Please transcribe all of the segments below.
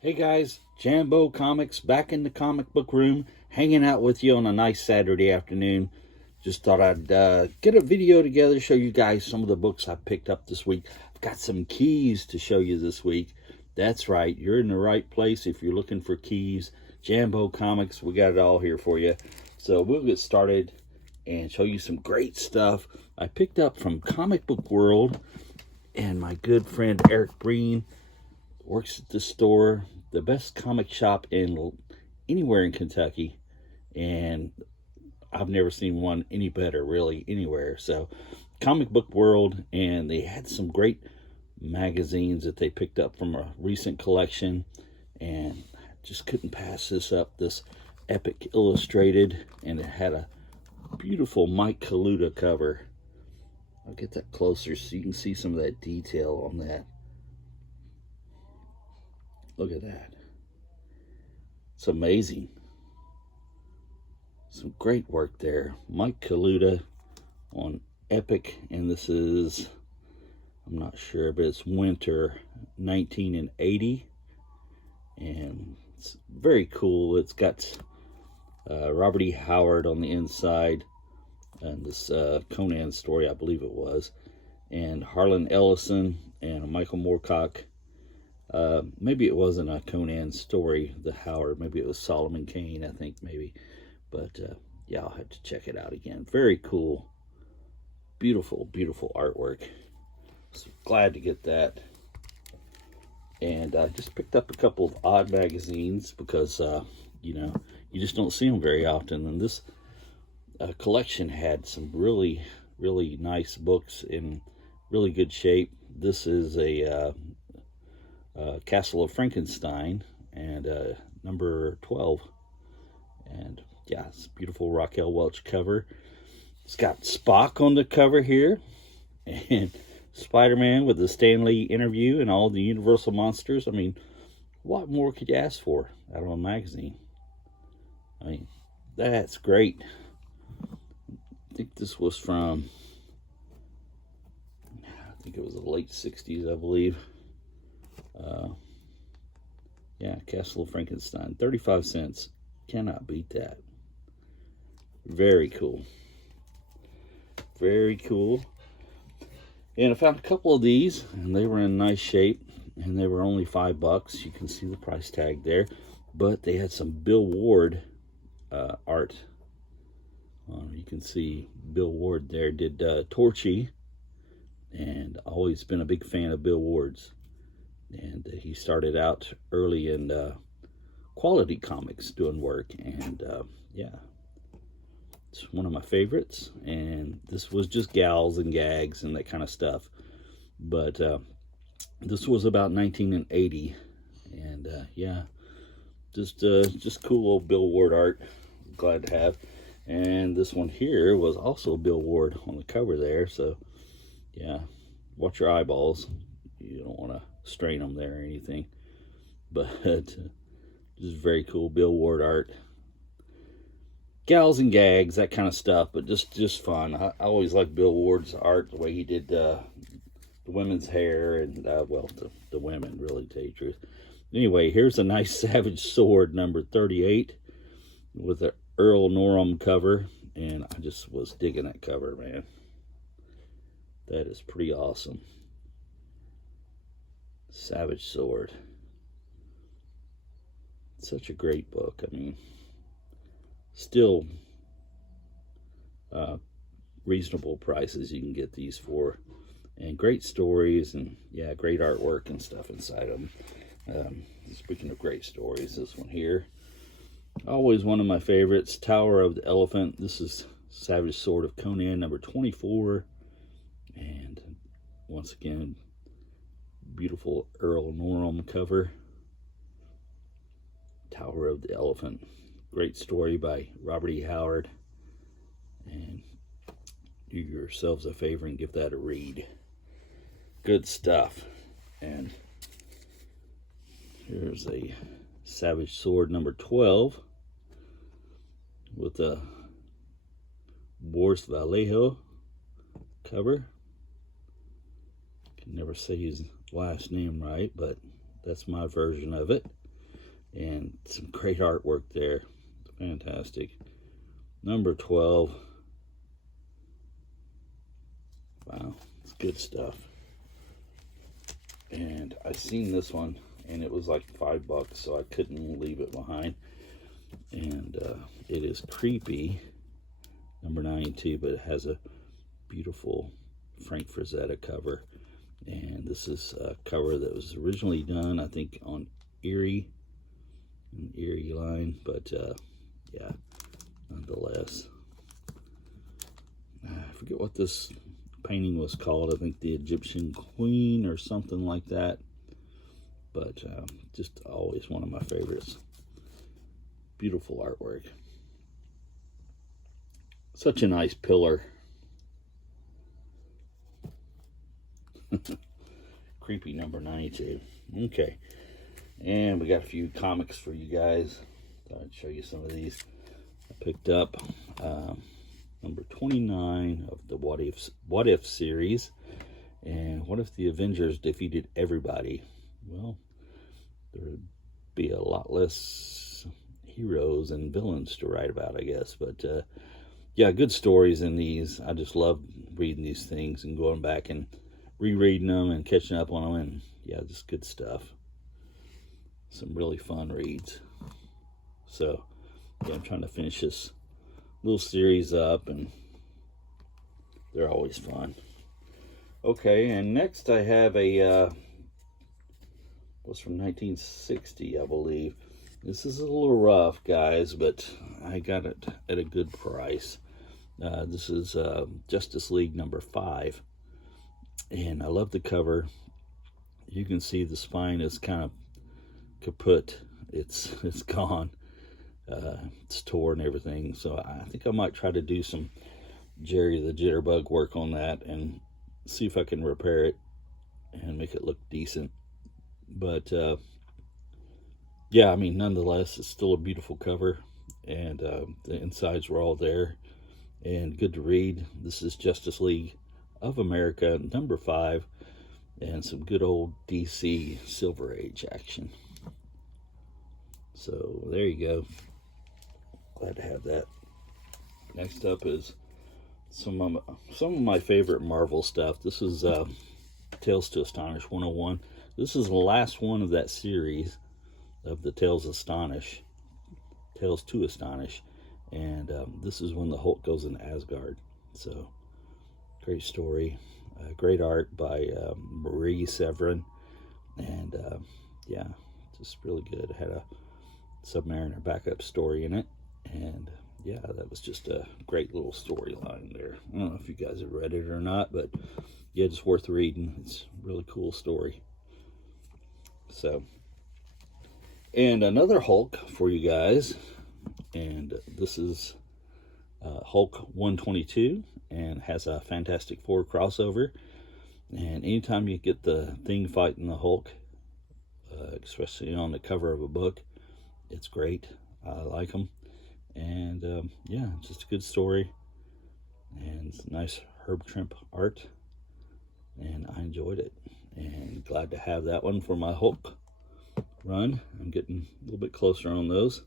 Hey guys, Jambo Comics back in the comic book room, hanging out with you on a nice Saturday afternoon. Just thought I'd get a video together to show you guys some of the books I picked up this week. I've got some keys to show you this week. That's right, you're in the right place if you're looking for keys. Jambo Comics, we got it all here for you. So we'll get started and show you some great stuff I picked up from Comic Book World, and my good friend Eric Breen works at the store, the best comic shop in anywhere in Kentucky, and I've never seen one any better, really, anywhere. So, Comic Book World, and they had some great magazines that they picked up from a recent collection, and just couldn't pass this up. This Epic Illustrated, and it had a beautiful Mike Kaluta cover. I'll get that closer so you can see some of that detail on that. Look at that. It's amazing. Some great work there. Mike Kaluta on Epic, and this is, I'm not sure, but it's winter 1980. And it's very cool. It's got Robert E. Howard on the inside, and this Conan story, I believe it was, and Harlan Ellison and Michael Moorcock. Maybe it wasn't a Conan story, the Howard. Maybe it was Solomon Kane, I think, maybe. But, yeah, I'll have to check it out again. Very cool. Beautiful, beautiful artwork. So glad to get that. And I just picked up a couple of odd magazines because, you know, you just don't see them very often. And this collection had some really, really nice books in really good shape. This is a Castle of Frankenstein, and number 12. And yeah, it's a beautiful Raquel Welch cover. It's got Spock on the cover here, and Spider-Man with the Stan Lee interview and all the Universal monsters. I mean, what more could you ask for out of a magazine? I mean, that's great. I think this was from, I think it was the late 60s, I believe. Yeah, Castle of Frankenstein, 35 cents. Cannot beat that. Very cool. Very cool. And I found a couple of these, and they were in nice shape, and they were only $5. You can see the price tag there. But they had some Bill Ward art. You can see Bill Ward there did Torchy, and always been a big fan of Bill Ward's. And he started out early in Quality Comics doing work, and yeah, it's one of my favorites. And this was just gals and gags and that kind of stuff, but this was about 1980, and yeah, just cool old Bill Ward art. Glad to have. And this one here was also Bill Ward on the cover there, so yeah, watch your eyeballs. You don't want to strain them there or anything, but just very cool Bill Ward art. Gals and gags, that kind of stuff, but just fun. I always liked Bill Ward's art, the way he did the women's hair, and well, the women, really, to tell you the truth. Anyway, here's a nice Savage Sword number 38 with an Earl Norham cover, and I just was digging that cover, man. That is pretty awesome. Savage Sword. Such a great book. I mean, still reasonable prices you can get these for, and great stories, and yeah, great artwork and stuff inside them. Speaking of great stories, this one here, always one of my favorites, Tower of the Elephant. This is Savage Sword of Conan number 24, and once again, beautiful Earl Norham cover. Tower of the Elephant, great story by Robert E. Howard, and do yourselves a favor and give that a read. Good stuff. And here's a Savage Sword number 12 with a Boris Vallejo cover. Can never say his last name right, but that's my version of it. And some great artwork there. Fantastic. Number 12. Wow, it's good stuff. And I seen this one, and it was like $5, so I couldn't leave it behind. And it is Creepy, number 92, but it has a beautiful Frank Frazetta cover. And this is a cover that was originally done, I think, on Erie, an Erie line, but yeah, nonetheless. I forget what this painting was called. I think the Egyptian Queen or something like that. But just always one of my favorites. Beautiful artwork. Such a nice pillar. Creepy, number 92. Okay. And we got a few comics for you guys. Thought I'd show you some of these. I picked up number 29 of the What If series. And what if the Avengers defeated everybody? Well, there would be a lot less heroes and villains to write about, I guess. But yeah, good stories in these. I just love reading these things and going back and rereading them and catching up on them. And yeah, just good stuff. Some really fun reads. So yeah, I'm trying to finish this little series up, and they're always fun. Okay, and next I have a was from 1960, I believe. This is a little rough, guys, but I got it at a good price. This is Justice League number 5, and I love the cover. You can see the spine is kind of kaput. It's gone. It's torn and everything. So I think I might try to do some Jerry the Jitterbug work on that and see if I can repair it and make it look decent. But yeah, I mean, nonetheless, it's still a beautiful cover, and the insides were all there and good to read. This is Justice League of America number 5, and some good old DC Silver Age action. So there you go. Glad to have that. Next up is some of my favorite Marvel stuff. This is Tales to Astonish 101. This is the last one of that series of the Tales to Astonish, and this is when the Hulk goes in Asgard. So great story, great art by Marie Severin, and yeah, just really good. It had a Submariner backup story in it, and yeah, that was just a great little storyline there. I don't know if you guys have read it or not, but yeah, it's worth reading. It's a really cool story. So, and another Hulk for you guys, and this is Hulk 122, and has a Fantastic Four crossover. And anytime you get the Thing fighting the Hulk, especially on the cover of a book, it's great. I like them. And yeah, just a good story, and it's nice Herb Trimpe art, and I enjoyed it, and glad to have that one for my Hulk run. I'm getting a little bit closer on those.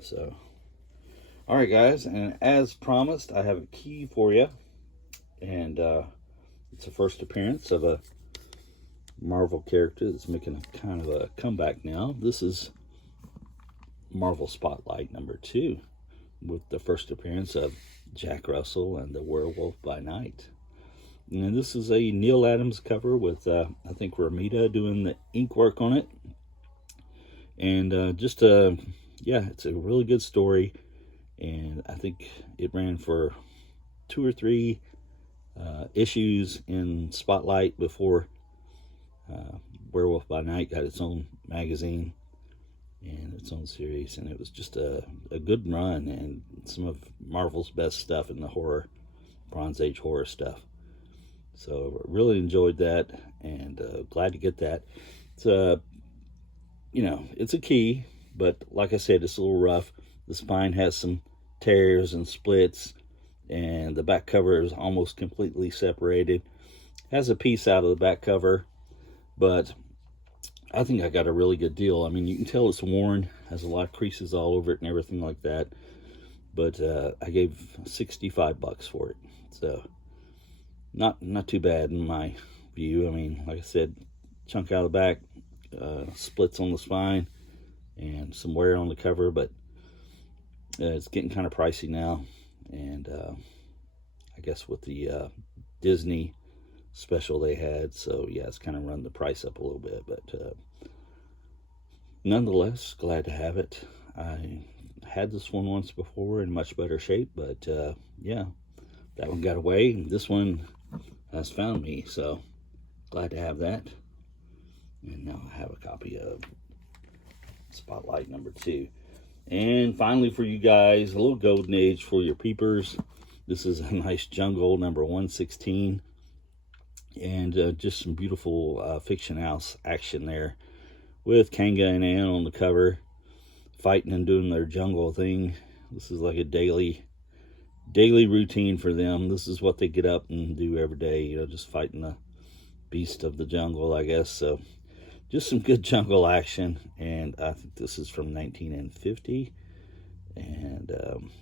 So all right, guys, and as promised, I have a key for you, and it's a first appearance of a Marvel character that's making a kind of a comeback now. This is Marvel Spotlight number 2, with the first appearance of Jack Russell and the Werewolf by Night. And this is a Neil Adams cover with, I think, Ramita doing the ink work on it. And yeah, it's a really good story. And I think it ran for 2 or 3 issues in Spotlight before Werewolf by Night got its own magazine and its own series, and it was just a good run, and some of Marvel's best stuff in the horror, Bronze Age horror stuff. So really enjoyed that, and glad to get that. It's you know, it's a key, but like I said, it's a little rough. The spine has some tears and splits, and the back cover is almost completely separated. Has a piece out of the back cover, but I think I got a really good deal. I mean, you can tell it's worn, has a lot of creases all over it and everything like that. But I gave 65 bucks for it. So not too bad in my view. I mean, like I said, chunk out of the back, splits on the spine, and some wear on the cover, but it's getting kind of pricey now. And I guess with the Disney special they had, so yeah, it's kind of run the price up a little bit, but nonetheless, glad to have it. I had this one once before in much better shape, but yeah, that one got away. This one has found me, so glad to have that. And now I have a copy of Spotlight number 2. And finally, for you guys, a little golden age for your peepers. This is a nice Jungle number 116, and just some beautiful Fiction House action there with Kanga and Ann on the cover, fighting and doing their jungle thing. This is like a daily routine for them. This is what they get up and do every day, you know, just fighting the beast of the jungle, I guess. So just some good jungle action, and I think this is from 1950. And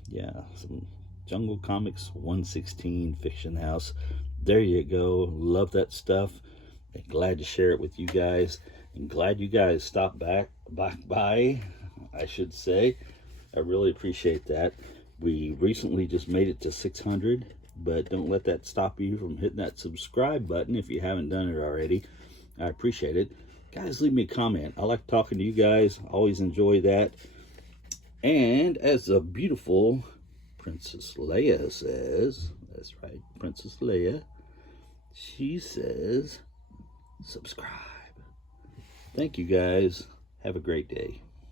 yeah, some Jungle Comics 116 Fiction House. There you go. Love that stuff, and glad to share it with you guys, and glad you guys stopped back by, I should say. I really appreciate that. We recently just made it to 600, but don't let that stop you from hitting that subscribe button if you haven't done it already. I appreciate it. Guys, leave me a comment. I like talking to you guys. Always enjoy that. And as the beautiful Princess Leia says, that's right, Princess Leia, she says, subscribe. Thank you, guys. Have a great day.